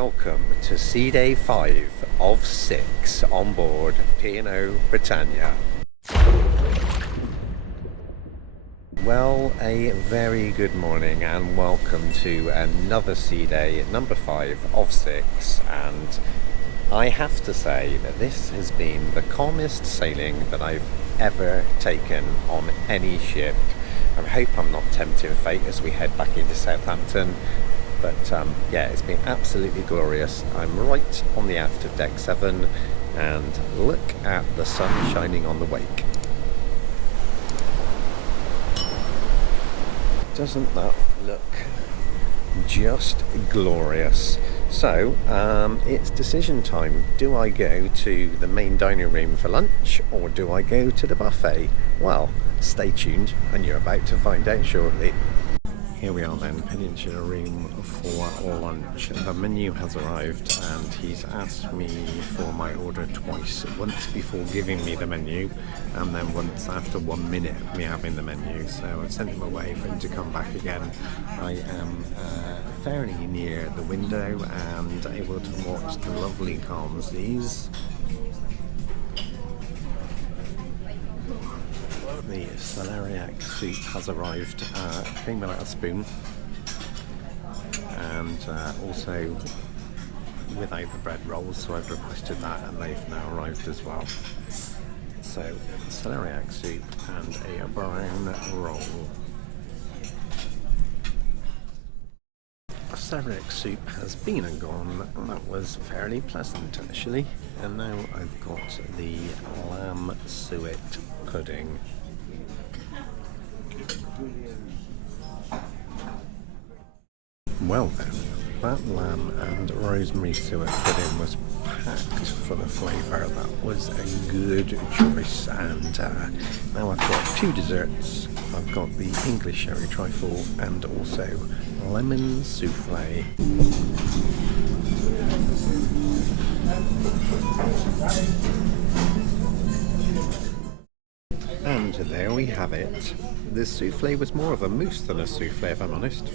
welcome to Sea Day 5 of 6 on board P&O Britannia. Well, a very good morning and welcome to another Sea Day, number 5 of 6, and I have to say that this has been the calmest sailing that I've ever taken on any ship. I hope I'm not tempting fate as we head back into Southampton. But yeah, it's been absolutely glorious. I'm right on the aft of deck 7 and look at the sun shining on the wake. Doesn't that look just glorious? So it's decision time. Do I go to the main dining room for lunch or do I go to the buffet? Well, stay tuned and you're about to find out shortly. Here we are then, Peninsula Room for lunch. The menu has arrived and he's asked me for my order twice. Once before giving me the menu and then once after 1 minute of me having the menu. So I've sent him away for him to come back again. I am fairly near the window and able to watch the lovely calm seas. The celeriac soup has arrived, came without a spoon, and also without the bread rolls, so I've requested that and they've now arrived as well. So celeriac soup and a brown roll. Celeriac soup has been and gone, and that was fairly pleasant actually. And now I've got the lamb suet pudding. Well then, that lamb and rosemary suet pudding was packed full of flavour. That was a good choice, and now I've got two desserts. I've got the English sherry trifle and also lemon souffle. And there we have it. This souffle was more of a mousse than a souffle, if I'm honest.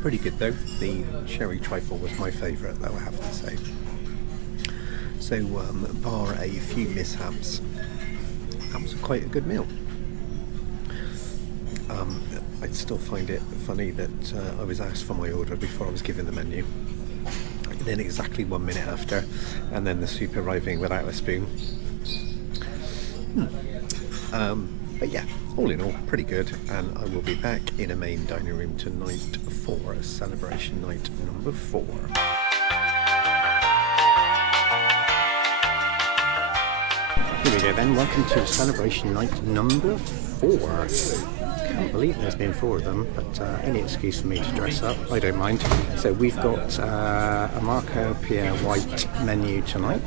Pretty good though. The sherry trifle was my favourite though, I have to say. So bar a few mishaps, that was quite a good meal. I'd still find it funny that I was asked for my order before I was given the menu. Then exactly 1 minute after, and then the soup arriving without a spoon. But yeah, all in all, pretty good, and I will be back in a main dining room tonight for celebration night number 4. Here we go then, welcome to celebration night number 4. Can't believe there's been 4 of them, but any excuse for me to dress up, I don't mind. So we've got a Marco Pierre White menu tonight.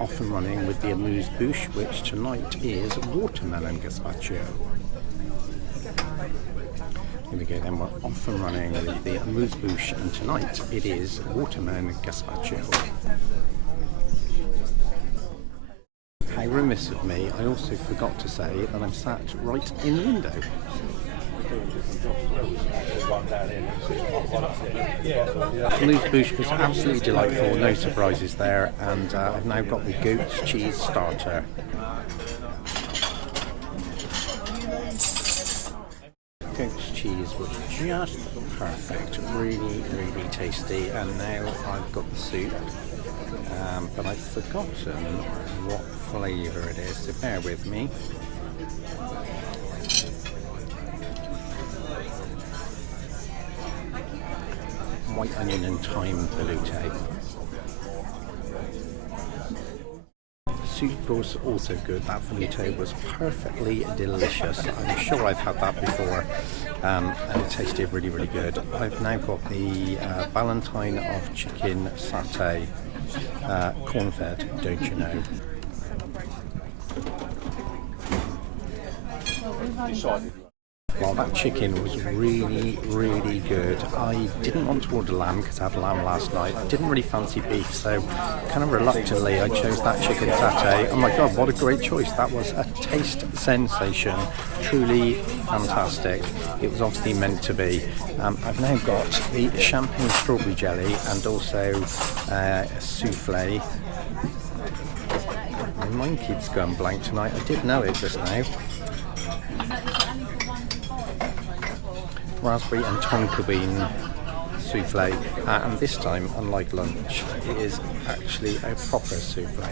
Off and running with the amuse-bouche, which tonight is watermelon gazpacho. Here we go then, we're off and running with the amuse-bouche, and tonight it is watermelon gazpacho. How remiss of me, I also forgot to say that I'm sat right in the window. Amuse-bouche was absolutely delightful, no surprises there, and I've now got the goat's cheese starter. Goat's cheese was just perfect, really tasty, and now I've got the soup, but I've forgotten what flavour it is, so bear with me. White onion and thyme velouté. Soup was also good. That velouté was perfectly delicious. I'm sure I've had that before, and it tasted really good. I've now got the Valentine of chicken satay, corn-fed, don't you know. Well, that chicken was really, really good. I didn't want to order lamb because I had lamb last night. I didn't really fancy beef, so kind of reluctantly I chose that chicken satay. Oh my god, what a great choice. That was a taste sensation. Truly fantastic. It was obviously meant to be. I've now got the champagne strawberry jelly and also a souffle. My mind keeps going blank tonight. I did know it just now. Raspberry and tonka bean souffle, and this time, unlike lunch, it is actually a proper souffle.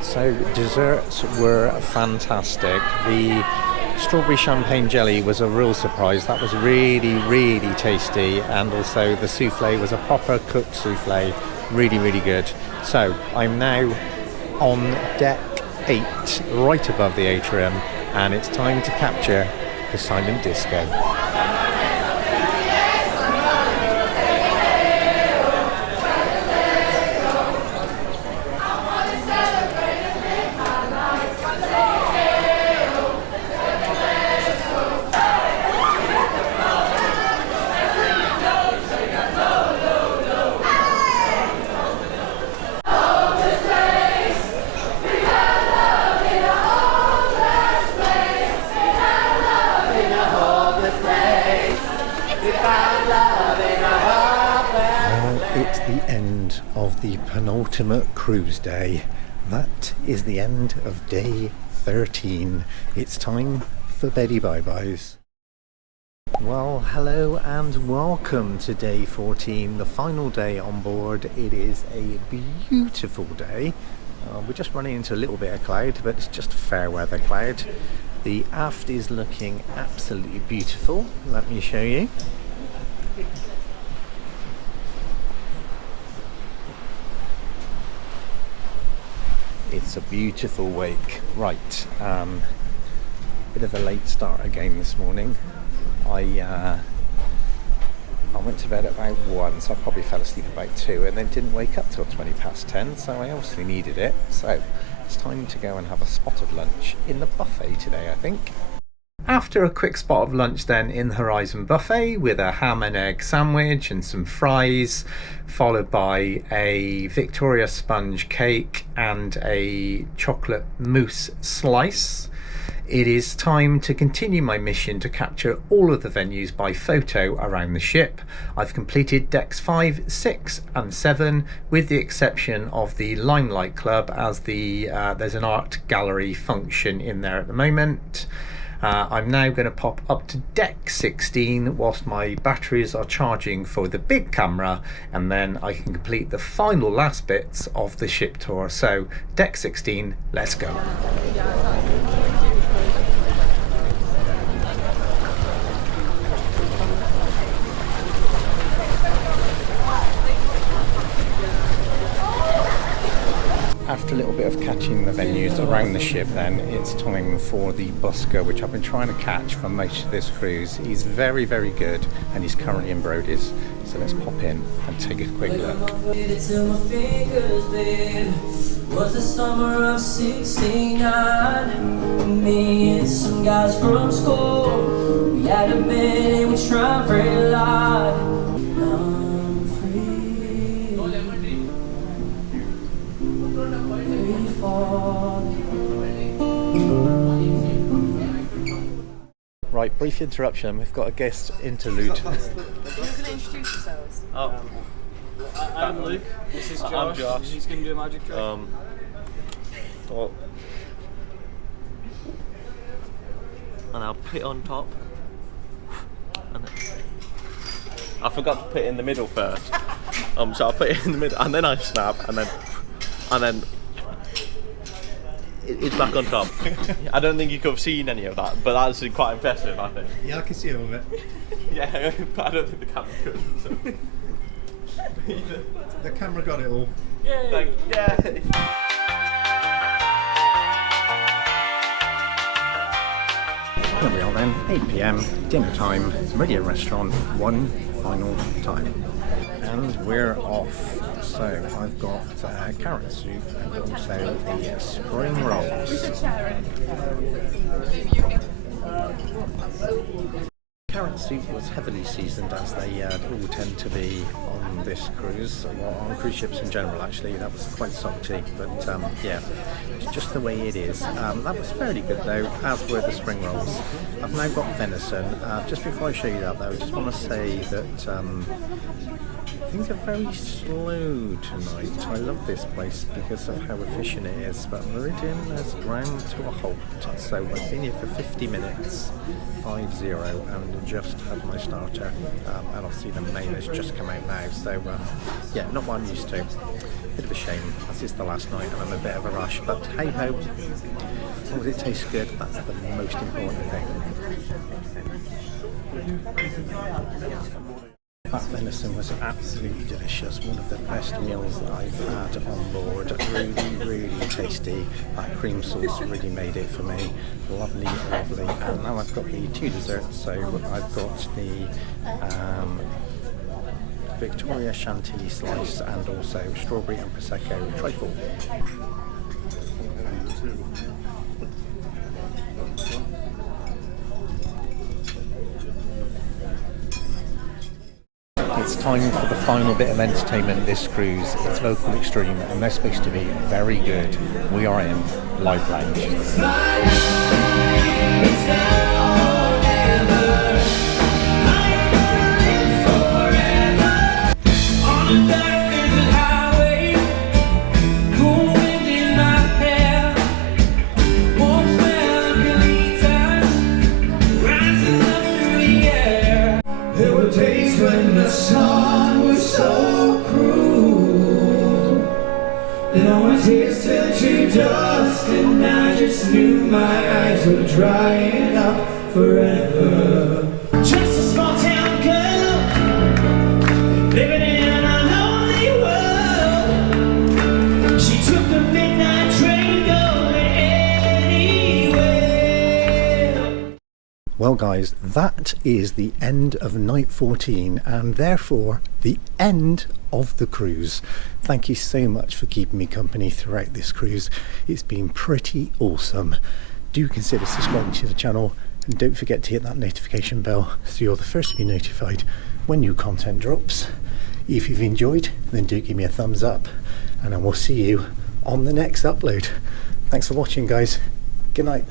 So desserts were fantastic. The strawberry champagne jelly was a real surprise. That was really, really tasty, and also the souffle was a proper cooked souffle. Really, really good. So I'm now on deck 8, right above the atrium, and it's time to capture the silent disco. It's the end of the penultimate cruise day. That is the end of day 13. It's time for beddy bye-byes. Well, hello and welcome to day 14, the final day on board. It is a beautiful day. We're just running into a little bit of cloud, but it's just fair weather cloud. The aft is looking absolutely beautiful. Let me show you. It's a beautiful wake. Right, bit of a late start again this morning. I went to bed at about 1, so I probably fell asleep about 2 and then didn't wake up till 20 past 10, so I obviously needed it. So it's time to go and have a spot of lunch in the buffet today, I think. After a quick spot of lunch then in the Horizon Buffet with a ham and egg sandwich and some fries, followed by a Victoria sponge cake and a chocolate mousse slice, it is time to continue my mission to capture all of the venues by photo around the ship. I've completed decks 5, 6 and 7 with the exception of the Limelight Club, as there's an art gallery function in there at the moment. I'm now going to pop up to deck 16 whilst my batteries are charging for the big camera, and then I can complete the final last bits of the ship tour. So deck 16, let's go. After a little bit of catching the venues around the ship, then it's time for the busker, which I've been trying to catch for most of this cruise. He's very, very good, and he's currently in Brodie's. So let's pop in and take a quick look. Was the summer of 69. Me and some guys from school, we had a minute, we tried very loud. Right, brief interruption. We've got a guest interlude. Who's going to introduce yourselves? I'm Luke. This is I'm Josh. Josh. Who's going to do a magic trick? Well, and I'll put it on top. And then, I forgot to put it in the middle first. So I'll put it in the middle, and then I snap, and then it's back on top. I don't think you could have seen any of that, but that's quite impressive, I think. Yeah, I can see all of it. Yeah, but I don't think the camera could. So. The camera got it all. Yay! Yeah. Here we are then, 8 PM, dinner time, radio restaurant, one final time. And we're off. So I've got carrot soup and also the spring rolls. Carrot soup was heavily seasoned, as they all tend to be on this cruise, or on cruise ships in general actually. That was quite salty, but yeah, it's just the way it is. That was fairly good though, as were the spring rolls. I've now got venison. Just before I show you that though, I just want to say that things are very slow tonight. I love this place because of how efficient it is, but Meridian has ground to a halt. So I've been here for 50 minutes, 50, and just had my starter. And obviously the main has just come out now, so yeah, not what I'm used to. Bit of a shame, this is the last night and I'm a bit of a rush, but hey ho, as long as it tastes good, that's the most important thing. That venison was absolutely delicious, one of the best meals that I've had on board. Really tasty. That cream sauce really made it for me. Lovely. And now I've got the two desserts. So I've got the Victoria Chantilly slice and also strawberry and prosecco trifle. It's time for the final bit of entertainment this cruise. It's Vocal Extreme and they're supposed to be very good. We are in Live Lounge. Dust and I just knew my eyes were drying up forever. Just a small town girl living in a lonely world. She took the midnight train going anywhere. Well guys, that is the end of night 14 and therefore the end of the cruise. Thank you so much for keeping me company throughout this cruise. It's been pretty awesome. Do consider subscribing to the channel and don't forget to hit that notification bell so you're the first to be notified when new content drops. If you've enjoyed, then do give me a thumbs up and I will see you on the next upload. Thanks for watching guys. Good night.